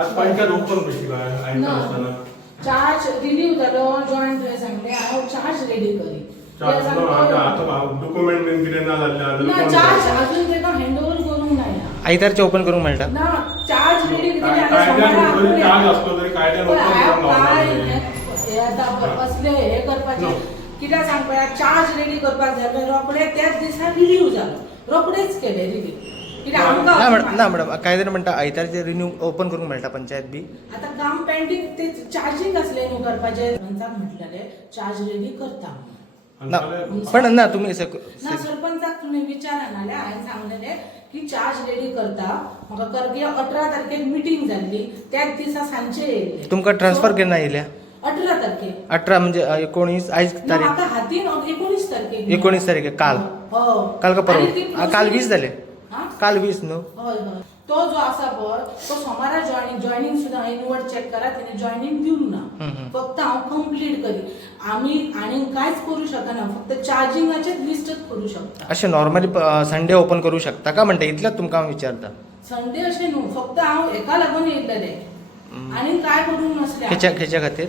आज पंचायत ओपन कशी काय आयता असताना चार्ज रिन्यू जालो जॉईंट सांगले हांव चार्ज रेडी करी डॉक्युमेंट बीन कितें ना जाल्ले ना चार्ज अजून तेका हँडओव्हर करूंक नाही ना आयतारचे ओपन करूंक मेळटा ना चार्ज रेडी केली आणि कायद्यान जरी सोमारा चार्ज असलो तरी कायद्यान ओपन करूंक हे आता असले हे करपाचे कित्याक सांगपा चार्ज रेडी करपाक जाय रोखडे त्याच दिसा रिन्यू जालो रोखडेच केले रिन्यू कित्याक आमकां ना मॅडम कायद्यान म्हणटा आयतारचे रिन्यू ओपन करूंक मेळटा पंचायत बी आता काम पेंडिंग ते चार्जिंग असले न्हू करपाचे सरपंचाक म्हटलेले चार्ज रेडी करता ना पण ना तुम्ही ना सरपंचाक तुम्ही विचारा नाल्या हांवें सांगलेले की चार्ज रेडी करता म्हाका करके 18 तारखेक मिटींग जाल्ली त्याच दिसा सांजचे येयले तुमकां ट्रान्सफर केन्ना येयल्या 18 तारखेक 18 म्हणजे 19 आयज ना, तारीख म्हाका हातीन 19 तारखेक 19 तारीख काल हो काल का आणि ती परवा काल 20 जाले हा? काल 20 न्हू हय हय तो जो आसा पळय तो सोमारा जॉईनिंग सुद्दां इनवर्ड चेक करा तिने जॉईनिंग दिवंक ना फक्त हांव कंप्लीट करी आमी आनी कांयच करू शकना फक्त चार्जिंगाचेच लिस्टच करू शकता अशें नॉर्मली संडे ओपन करूं शकता का म्हणटा इतलेंच तुमकां हांव विचारता संडे अशें न्हू फक्त हांव हेका लागून येयलेले आनी काय करूंक नसले खेच्या खातीर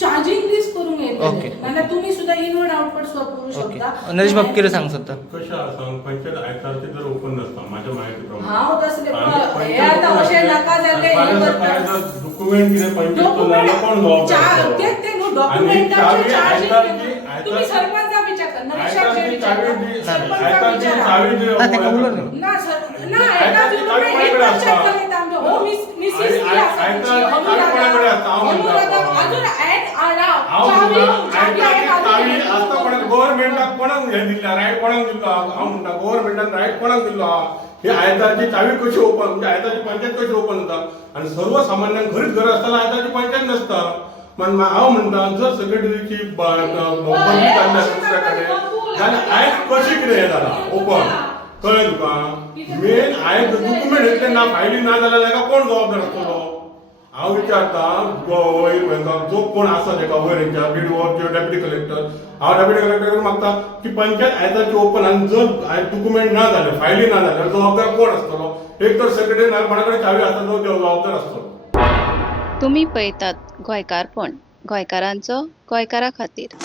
चार्जिंग लिस्ट करूंक ओके. येयलेले नाल्यार तुमी सुद्दां इनवर्ड आउटपुट स्वॅप करू ओके शकता नरेश बाब कितें सांग सोदता कशें आसा पंचायत आयतारचे जर ओपन नासता म्हाज्या म्हायती प्रमाणे हांव तसले हे आतां अशें नाका जाल्ले हे करता डॉक्युमेंट कितें पंचायत चलयलो कोण जबाबदार ते न्हू डॉक्युमेंटाचे चावी चार्जिंग तुम्ही सरपंचाक विचारता नरेशाक विचारता आयतारची चावी जी ना तेका उलोव न्हू ना सर ना एका जुलूमे एक पंचायत करीत आमचो हो मिसिस की आसा अजून ऍड आला चावी गव्हर्नमेंटाक कोणाक हे दिल्ला रायट कोणाक दिल्लो हांव म्हणटा गव्हर्नमेंटान रायट कोणाक दिल्लो हे आयतारची चावी कशी ओपन म्हणजे आयतारची पंचायत कशी ओपन जाता आणि सर्वसामान्यांक घरीच घर आसतना आयतारची पंचायत नसता पण हांव म्हणटा जर सेक्रेटरीची बदली जाल्ली दुसऱ्या कडेन जाल्यार आयज कशी कितें हे जाला ओपन कळ्ळें तुका मेन आयज डॉक्युमेंट येतले ना फायली ना जाल्यार ताका कोण जबाबदार आसतलो हांव विचारता जो कोण आसा ताका वयर हेंच्या BDO डेप्युटी कलेक्टर हांव डेप्युटी कलेक्टर मागता की पंचायत आयतारची ओपन आनी जर डॉक्युमेंट ना जाले फायली ना जाल्यार जबाबदार कोण आसतलो एक तर सेक्रेटरी ना कोणा कडेन चावी आसता तो जबाबदार आसतलो तुम्ही पळयतात गोंयकारपण गोंयकारांचो गोंयकारा खातीर.